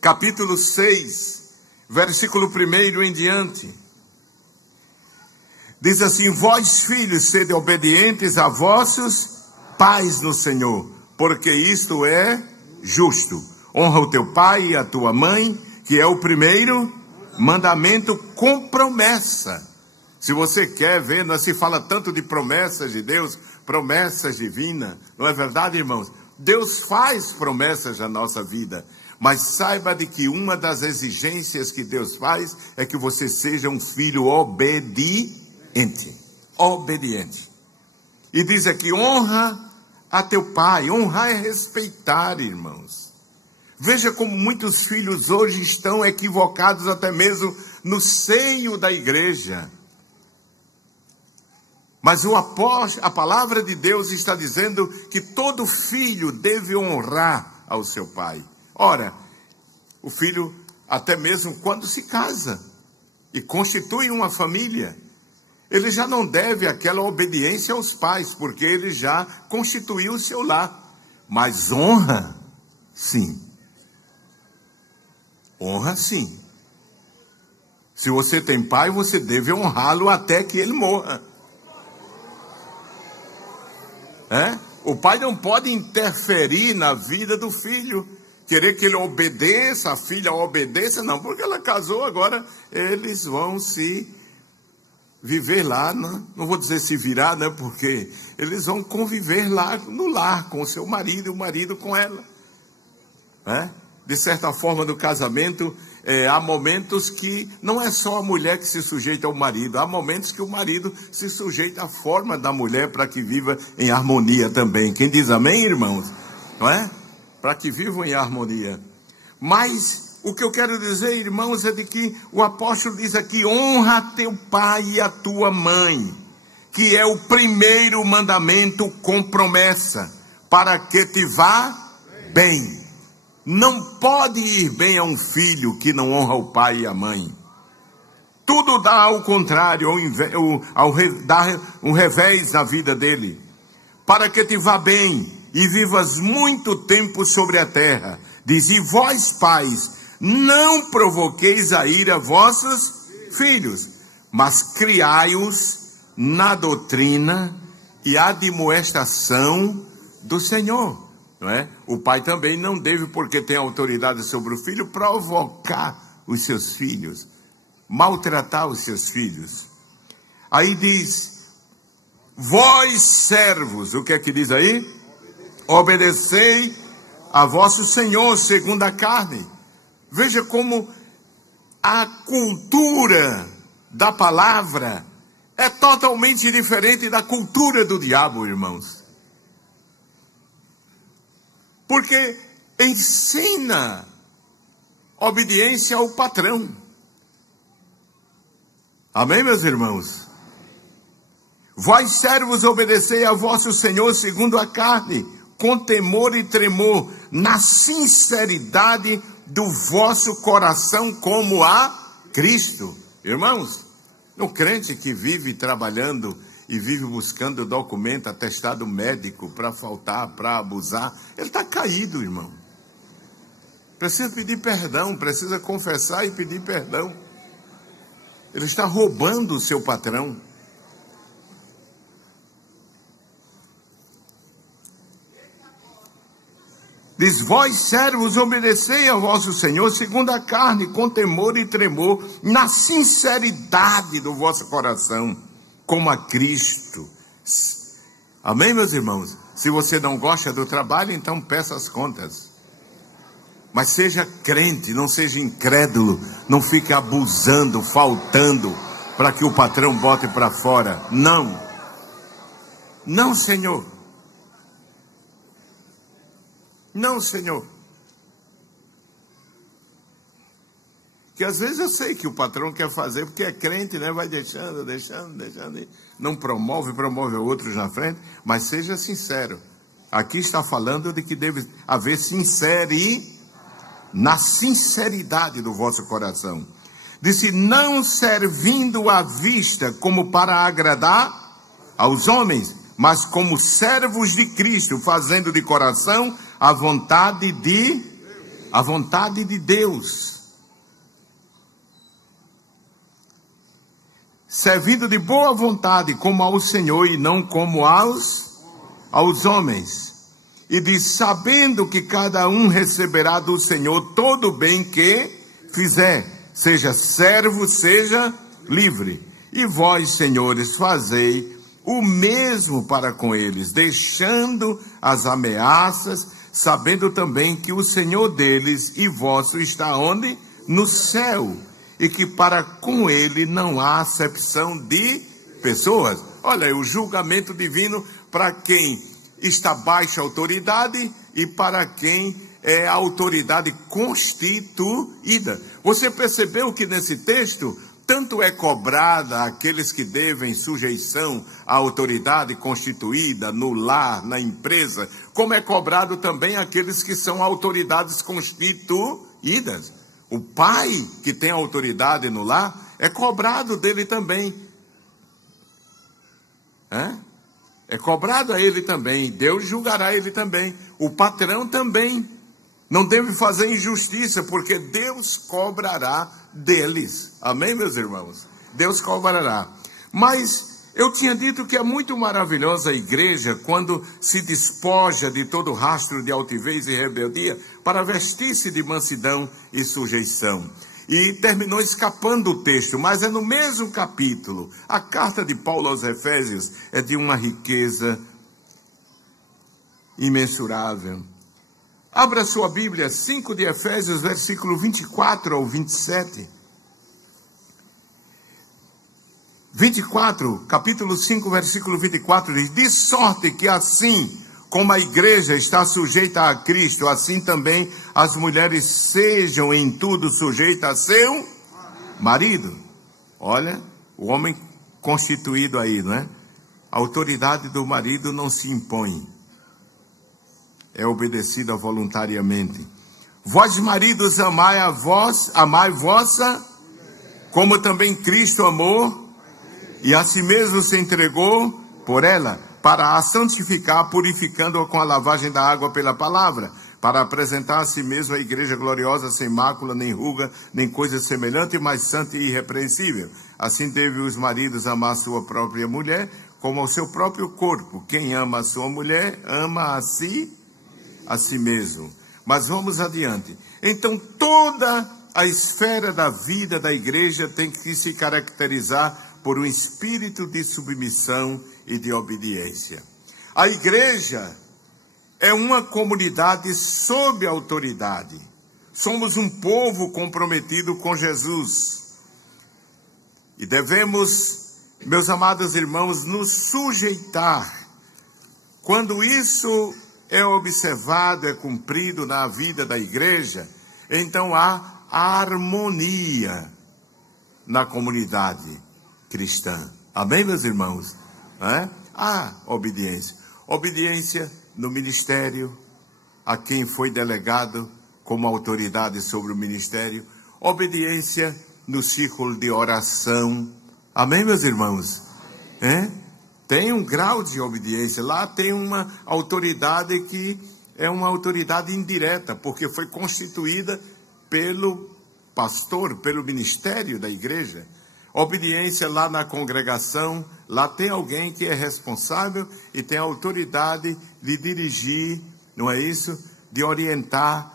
Capítulo 6, versículo 1 em diante. Diz assim: vós, filhos, sede obedientes a vossos pais no Senhor, porque isto é justo. Honra o teu pai e a tua mãe, que é o primeiro mandamento com promessa. Se você quer ver, se fala tanto de promessas de Deus, promessas divinas, não é verdade, irmãos? Deus faz promessas na nossa vida, mas saiba de que uma das exigências que Deus faz é que você seja um filho obediente. Obediente. E diz aqui: honra a teu pai. Honrar é respeitar, irmãos. Veja como muitos filhos hoje estão equivocados até mesmo no seio da igreja. Mas a palavra de Deus está dizendo que todo filho deve honrar ao seu pai. Ora, o filho, até mesmo quando se casa e constitui uma família, ele já não deve aquela obediência aos pais, porque ele já constituiu o seu lar. Mas honra, sim. Honra, sim. Se você tem pai, você deve honrá-lo até que ele morra. O pai não pode interferir na vida do filho, querer que ele obedeça, a filha obedeça, não, porque ela casou, agora eles vão se viver lá, não vou dizer se virar, né, porque eles vão conviver lá no lar, com o seu marido e o marido com ela. De certa forma, no casamento, há momentos que não é só a mulher que se sujeita ao marido, há momentos que o marido se sujeita à forma da mulher para que viva em harmonia também. Quem diz amém, irmãos? Não é? Para que vivam em harmonia. Mas o que eu quero dizer, irmãos, é de que o apóstolo diz aqui: honra teu pai e a tua mãe, que é o primeiro mandamento com promessa, para que te vá bem. Não pode ir bem a um filho que não honra o pai e a mãe. Tudo dá ao contrário, dá um revés na vida dele. Para que te vá bem e vivas muito tempo sobre a terra. Diz: e vós, pais, não provoqueis a ira vossos filhos, mas criai-os na doutrina e admoestação do Senhor. Não é? O pai também não deve, porque tem autoridade sobre o filho, provocar os seus filhos, maltratar os seus filhos. Aí diz: vós, servos, o que é que diz aí? Obedecei a vosso Senhor segundo a carne. Veja como a cultura da palavra é totalmente diferente da cultura do diabo, irmãos. Porque ensina obediência ao patrão. Amém, meus irmãos? Vós, servos, obedecei a vosso Senhor segundo a carne, com temor e tremor, na sinceridade do vosso coração, como a Cristo. Irmãos, no crente que vive trabalhando e vive buscando documento, atestado médico para faltar, para abusar, ele está caído, irmão. Precisa pedir perdão, precisa confessar e pedir perdão. Ele está roubando o seu patrão. Diz, vós, servos, obedecei ao vosso Senhor segundo a carne, com temor e tremor, na sinceridade do vosso coração, como a Cristo. Amém, meus irmãos? Se você não gosta do trabalho, então peça as contas. Mas seja crente, não seja incrédulo, não fique abusando, faltando, para que o patrão bote para fora. Não. Não, Senhor. Não, Senhor. Que às vezes eu sei que o patrão quer fazer, porque é crente, né? Vai deixando. Não promove outros na frente, mas seja sincero. Aqui está falando de que deve haver na sinceridade do vosso coração. Disse, não servindo à vista como para agradar aos homens, mas como servos de Cristo, fazendo de coração a vontade de Deus. Servindo de boa vontade, como ao Senhor e não como aos homens. E diz, sabendo que cada um receberá do Senhor todo o bem que fizer, seja servo, seja livre. E vós, senhores, fazei o mesmo para com eles, deixando as ameaças, sabendo também que o Senhor deles e vosso está onde? No céu, e que para com ele não há acepção de pessoas. Olha, o julgamento divino para quem está baixa autoridade e para quem é a autoridade constituída. Você percebeu que nesse texto tanto é cobrada aqueles que devem sujeição à autoridade constituída no lar, na empresa, como é cobrado também aqueles que são autoridades constituídas. O pai que tem autoridade no lar é cobrado dele também. É cobrado a ele também. Deus julgará ele também. O patrão também. Não deve fazer injustiça, porque Deus cobrará deles. Amém, meus irmãos? Deus cobrará. Mas eu tinha dito que é muito maravilhosa a igreja quando se despoja de todo rastro de altivez e rebeldia para vestir-se de mansidão e sujeição. E terminou escapando o texto, mas é no mesmo capítulo. A carta de Paulo aos Efésios é de uma riqueza imensurável. Abra sua Bíblia, 5 de Efésios, versículo 24 ao 27. 24, capítulo 5, versículo 24, diz, de sorte que assim como a igreja está sujeita a Cristo, assim também as mulheres sejam em tudo sujeitas a seu marido. Olha, o homem constituído aí, não é? A autoridade do marido não se impõe. É obedecida voluntariamente. Vós, maridos, amai vossa, como também Cristo amou, e a si mesmo se entregou por ela, para a santificar, purificando-a com a lavagem da água pela palavra, para apresentar a si mesmo a igreja gloriosa, sem mácula, nem ruga, nem coisa semelhante, mas santa e irrepreensível. Assim devem os maridos amar sua própria mulher, como ao seu próprio corpo. Quem ama a sua mulher, ama a si mesmo. Mas vamos adiante. Então, toda a esfera da vida da igreja tem que se caracterizar por um espírito de submissão e de obediência. A igreja é uma comunidade sob autoridade, somos um povo comprometido com Jesus. E devemos, meus amados irmãos, nos sujeitar. Quando isso é observado, é cumprido na vida da igreja, então há harmonia na comunidade cristã. Amém, meus irmãos? Há obediência. Obediência no ministério, a quem foi delegado como autoridade sobre o ministério. Obediência no círculo de oração. Amém, meus irmãos? Tem um grau de obediência. Lá tem uma autoridade que é uma autoridade indireta, porque foi constituída pelo pastor, pelo ministério da igreja. Obediência lá na congregação, lá tem alguém que é responsável e tem a autoridade de dirigir, não é isso? De orientar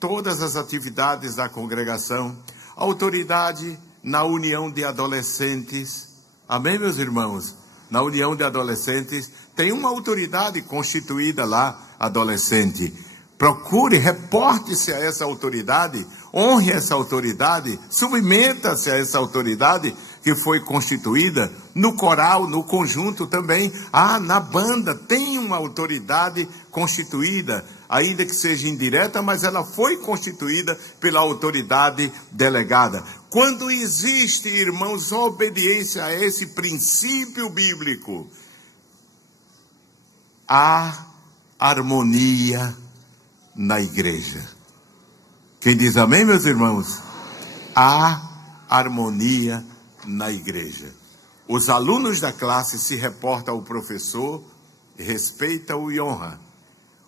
todas as atividades da congregação. Autoridade na união de adolescentes. Amém, meus irmãos? Na união de adolescentes, tem uma autoridade constituída lá, adolescente. Procure, reporte-se a essa autoridade, honre essa autoridade, submeta-se a essa autoridade que foi constituída. No coral, no conjunto também. Na banda tem uma autoridade constituída, ainda que seja indireta, mas ela foi constituída pela autoridade delegada. Quando existe, irmãos, obediência a esse princípio bíblico, há harmonia na igreja. Quem diz amém, meus irmãos? Há harmonia na igreja. Os alunos da classe se reportam ao professor, respeita-o e honra.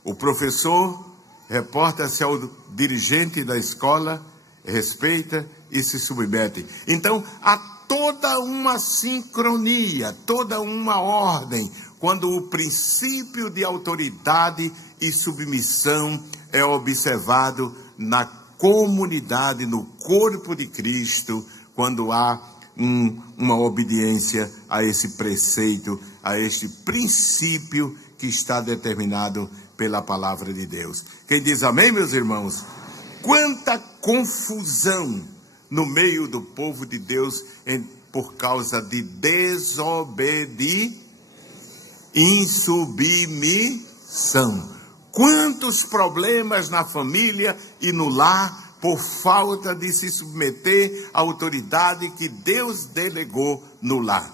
O professor reporta-se ao dirigente da escola, respeita e se submete. Então, há toda uma sincronia, toda uma ordem, quando o princípio de autoridade e submissão é observado na comunidade, no corpo de Cristo, quando há uma obediência a esse preceito, a este princípio que está determinado pela palavra de Deus. Quem diz amém, meus irmãos? Quanta confusão no meio do povo de Deus por causa de desobediência, insubmissão. Quantos problemas na família e no lar por falta de se submeter à autoridade que Deus delegou no lar.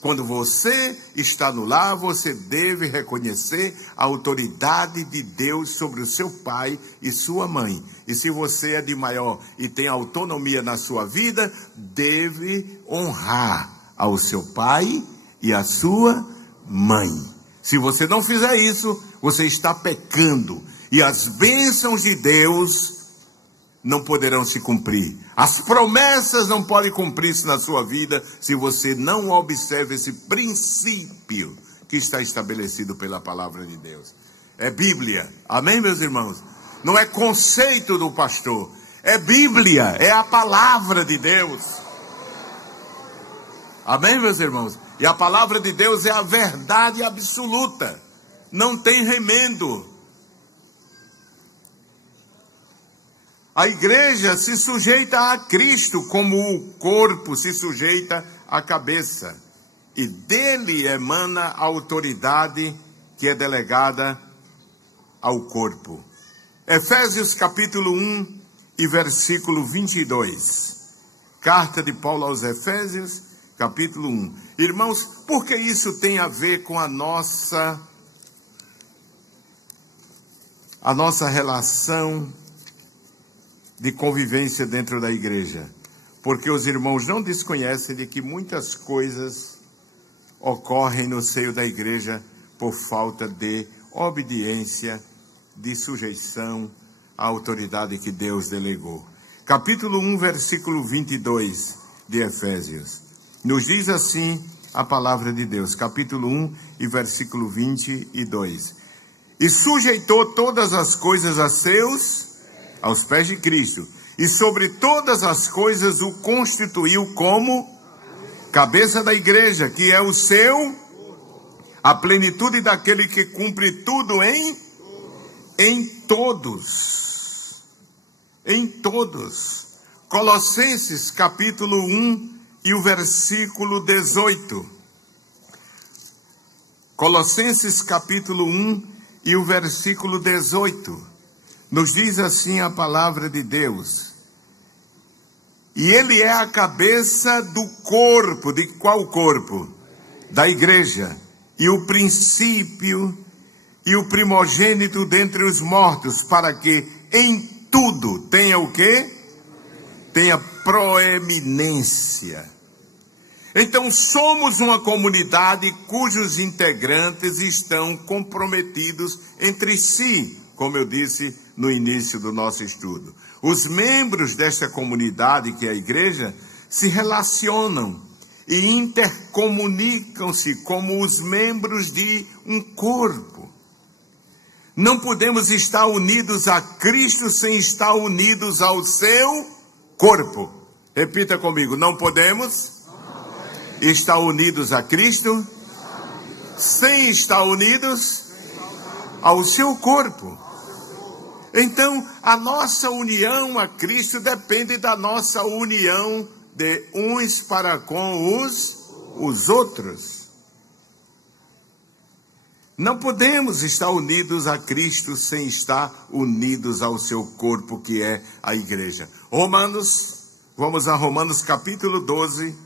Quando você está no lar, você deve reconhecer a autoridade de Deus sobre o seu pai e sua mãe. E se você é de maior e tem autonomia na sua vida, deve honrar ao seu pai e à sua mãe. Se você não fizer isso, você está pecando. E as bênçãos de Deus não poderão se cumprir. As promessas não podem cumprir-se na sua vida se você não observa esse princípio que está estabelecido pela palavra de Deus. É Bíblia. Amém, meus irmãos? Não é conceito do pastor. É Bíblia. É a palavra de Deus. Amém, meus irmãos? E a palavra de Deus é a verdade absoluta. Não tem remendo. A igreja se sujeita a Cristo, como o corpo se sujeita à cabeça. E dele emana a autoridade que é delegada ao corpo. Efésios capítulo 1 e versículo 22. Carta de Paulo aos Efésios, capítulo 1. Irmãos, por que isso tem a ver com a nossa relação de convivência dentro da igreja? Porque os irmãos não desconhecem de que muitas coisas ocorrem no seio da igreja por falta de obediência, de sujeição à autoridade que Deus delegou. Capítulo 1, versículo 22 de Efésios. Nos diz assim a palavra de Deus, capítulo 1 e versículo 22. E sujeitou todas as coisas aos pés de Cristo, e sobre todas as coisas o constituiu como cabeça da igreja, que é o seu, a plenitude daquele que cumpre tudo em todos. em todos. Colossenses capítulo 1 e o versículo 18. Colossenses capítulo 1 e o versículo 18. Nos diz assim a palavra de Deus. E ele é a cabeça do corpo. De qual corpo? Da igreja. E o princípio e o primogênito dentre os mortos, para que em tudo tenha o quê? Tenha proeminência. Então somos uma comunidade cujos integrantes estão comprometidos entre si, como eu disse no início do nosso estudo. Os membros desta comunidade, que é a igreja, se relacionam e intercomunicam-se como os membros de um corpo. Não podemos estar unidos a Cristo sem estar unidos ao seu corpo. Repita comigo, não podemos estar unidos a Cristo sem estar unidos ao seu corpo. Então, a nossa união a Cristo depende da nossa união de uns para com os outros. Não podemos estar unidos a Cristo sem estar unidos ao seu corpo, que é a igreja. Vamos a Romanos capítulo 12.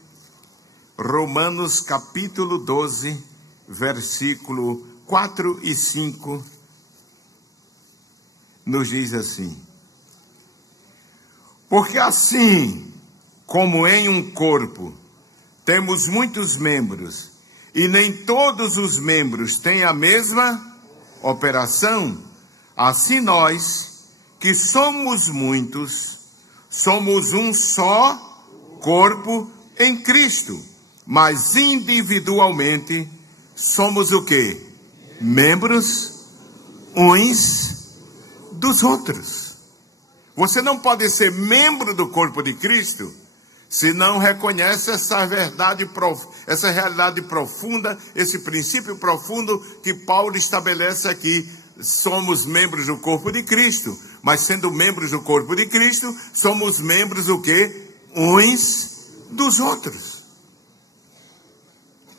Romanos capítulo 12, versículo 4 e 5. Nos diz assim: porque assim como em um corpo temos muitos membros, e nem todos os membros têm a mesma operação, assim nós, que somos muitos, somos um só corpo em Cristo, mas individualmente somos o quê? Membros uns dos outros. Você não pode ser membro do corpo de Cristo se não reconhece essa verdade, essa realidade profunda, esse princípio profundo que Paulo estabelece aqui. Somos membros do corpo de Cristo, mas sendo membros do corpo de Cristo, somos membros o quê? Uns dos outros.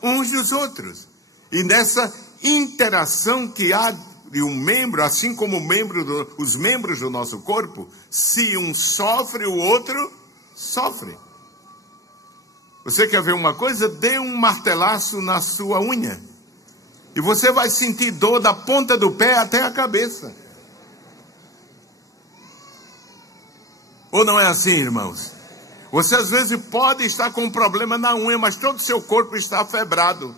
Uns dos outros. E nessa interação que há de um membro, assim como os membros do nosso corpo, se um sofre, o outro sofre. Você quer ver uma coisa? Dê um martelaço na sua unha e você vai sentir dor da ponta do pé até a cabeça. Ou não é assim, irmãos? Você às vezes pode estar com um problema na unha, mas todo o seu corpo está afebrado.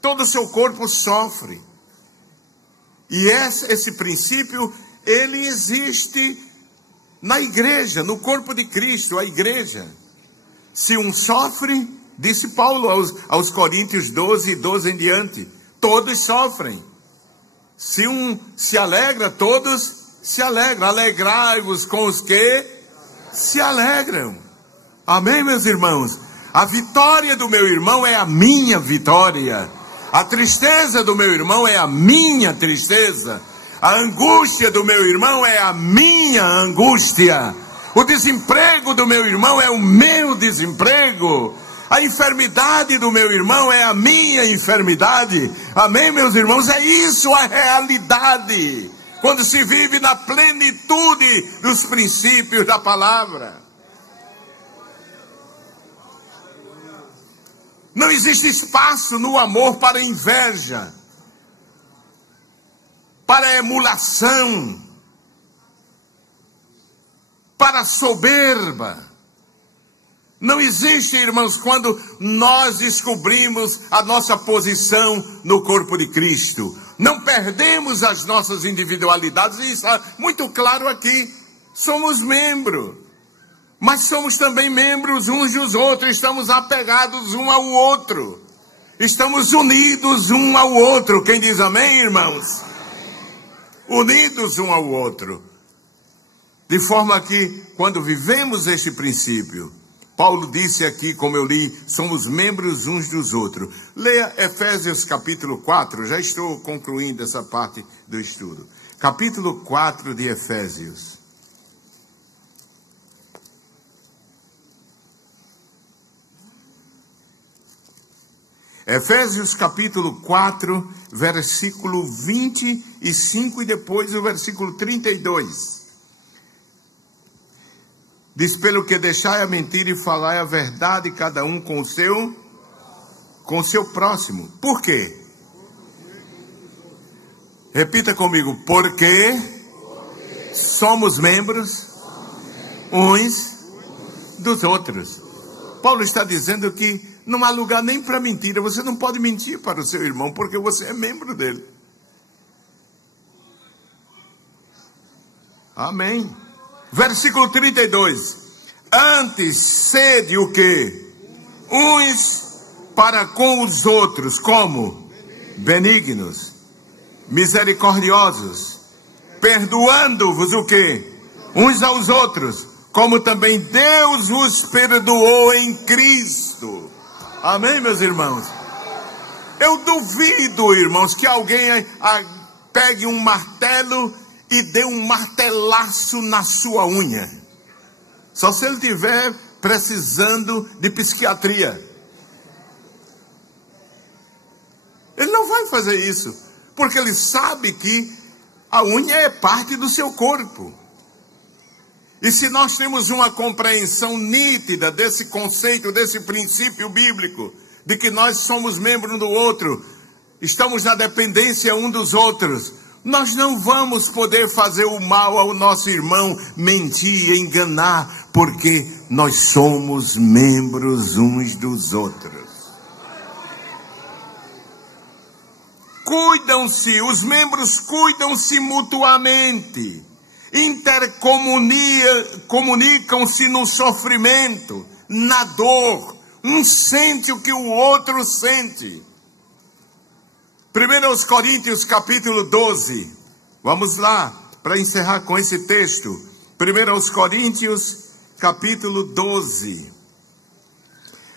Todo o seu corpo sofre. E esse princípio, ele existe na igreja, no corpo de Cristo, a igreja. Se um sofre, disse Paulo aos Coríntios 12, 12 em diante, todos sofrem. Se um se alegra, todos se alegram. Alegrai-vos com os que se alegram. Amém, meus irmãos? A vitória do meu irmão é a minha vitória. A tristeza do meu irmão é a minha tristeza. A angústia do meu irmão é a minha angústia. O desemprego do meu irmão é o meu desemprego. A enfermidade do meu irmão é a minha enfermidade. Amém, meus irmãos? É isso a realidade. Quando se vive na plenitude dos princípios da palavra. Não existe espaço no amor para inveja, para emulação, para soberba. Não existe, irmãos, quando nós descobrimos a nossa posição no corpo de Cristo. Não perdemos as nossas individualidades, e isso é muito claro aqui. Somos membros, mas somos também membros uns dos outros, estamos apegados um ao outro. Estamos unidos um ao outro. Quem diz amém, irmãos? Unidos um ao outro. De forma que, quando vivemos este princípio, Paulo disse aqui, como eu li, somos membros uns dos outros. Leia Efésios capítulo 4, já estou concluindo essa parte do estudo. Capítulo 4 de Efésios. Efésios capítulo 4, versículo 25 e depois o versículo 32. Diz: pelo que deixai a mentira e falai a verdade, cada um com o seu próximo. Por quê? Repita comigo: porque somos membros uns dos outros. Paulo está dizendo que não há lugar nem para mentira. Você não pode mentir para o seu irmão, porque você é membro dele. Amém. Versículo 32. Antes sede o quê? Uns para com os outros, como? Benignos, misericordiosos, perdoando-vos o quê? Uns aos outros, como também Deus vos perdoou em Cristo. Amém, meus irmãos? Eu duvido, irmãos, que alguém pegue um martelo e dê um martelaço na sua unha. Só se ele estiver precisando de psiquiatria. Ele não vai fazer isso, porque ele sabe que a unha é parte do seu corpo. E se nós temos uma compreensão nítida desse conceito, desse princípio bíblico, de que nós somos membros do outro, estamos na dependência um dos outros, nós não vamos poder fazer o mal ao nosso irmão, mentir, enganar, porque nós somos membros uns dos outros. Os membros cuidam-se mutuamente. Intercomunicam-se no sofrimento, na dor. Um sente o que o outro sente. 1 Coríntios capítulo 12. Vamos lá, para encerrar com esse texto. 1 Coríntios capítulo 12.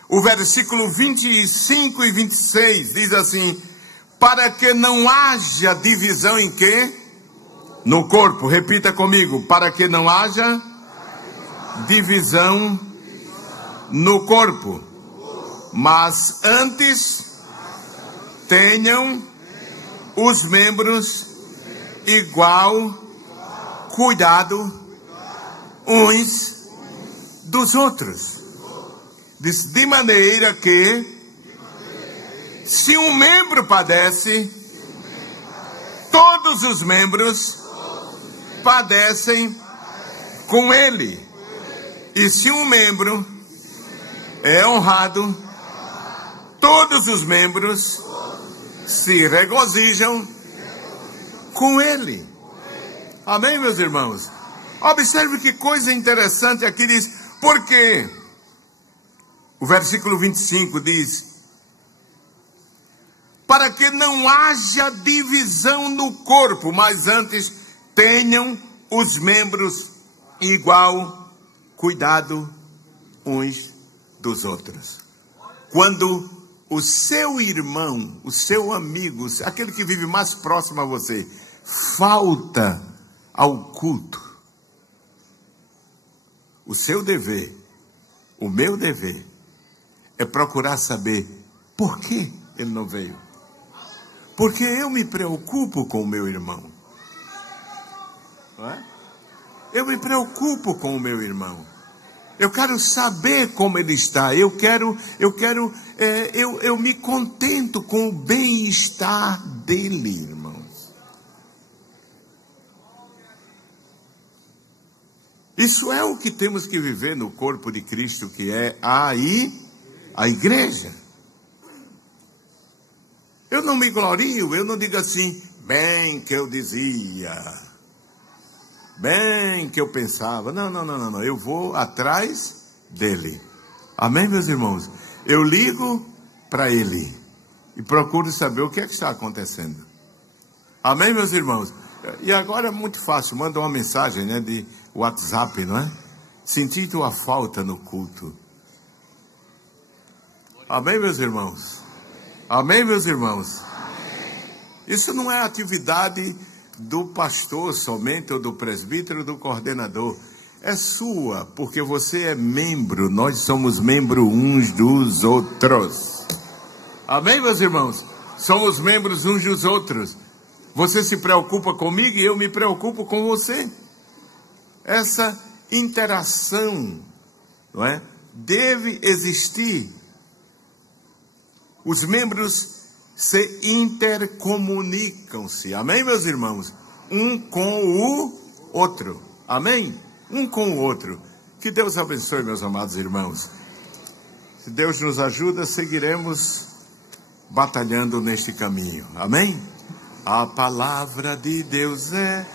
O versículo 25 e 26 diz assim: para que não haja divisão em quê? No corpo. Repita comigo: para que não haja divisão no corpo, mas antes tenham os membros igual cuidado uns dos outros. Diz: de maneira que se um membro padece, todos os membros padecem com ele. E se um membro é honrado, todos os membros se regozijam com ele. Amém, meus irmãos? Observe que coisa interessante aqui diz: porque o versículo 25 diz: para que não haja divisão no corpo, mas antes tenham os membros igual cuidado uns dos outros. Quando o seu irmão, o seu amigo, aquele que vive mais próximo a você, falta ao culto, o seu dever, o meu dever, é procurar saber por que ele não veio. Porque eu me preocupo com o meu irmão. Não é? Eu me preocupo com o meu irmão. Eu quero saber como ele está. Eu me contento com o bem-estar dele, irmãos. Isso é o que temos que viver no corpo de Cristo, que é a igreja. Eu não me glorio, eu não digo assim: bem que eu dizia, bem que eu pensava. Não. Eu vou atrás dele. Amém, meus irmãos? Eu ligo para ele e procuro saber o que é que está acontecendo. Amém, meus irmãos? E agora é muito fácil, manda uma mensagem, né, de WhatsApp, não é? Senti tua falta no culto. Amém, meus irmãos? Amém, meus irmãos? Isso não é atividade do pastor somente, ou do presbítero, ou do coordenador. É sua, porque você é membro. Nós somos membros uns dos outros. Amém, meus irmãos? Somos membros uns dos outros. Você se preocupa comigo e eu me preocupo com você. Essa interação, não é? Deve existir. Os membros se intercomunicam-se. Amém, meus irmãos? Um com o outro. Amém? Um com o outro. Que Deus abençoe, meus amados irmãos. Se Deus nos ajuda, seguiremos batalhando neste caminho. Amém? A palavra de Deus é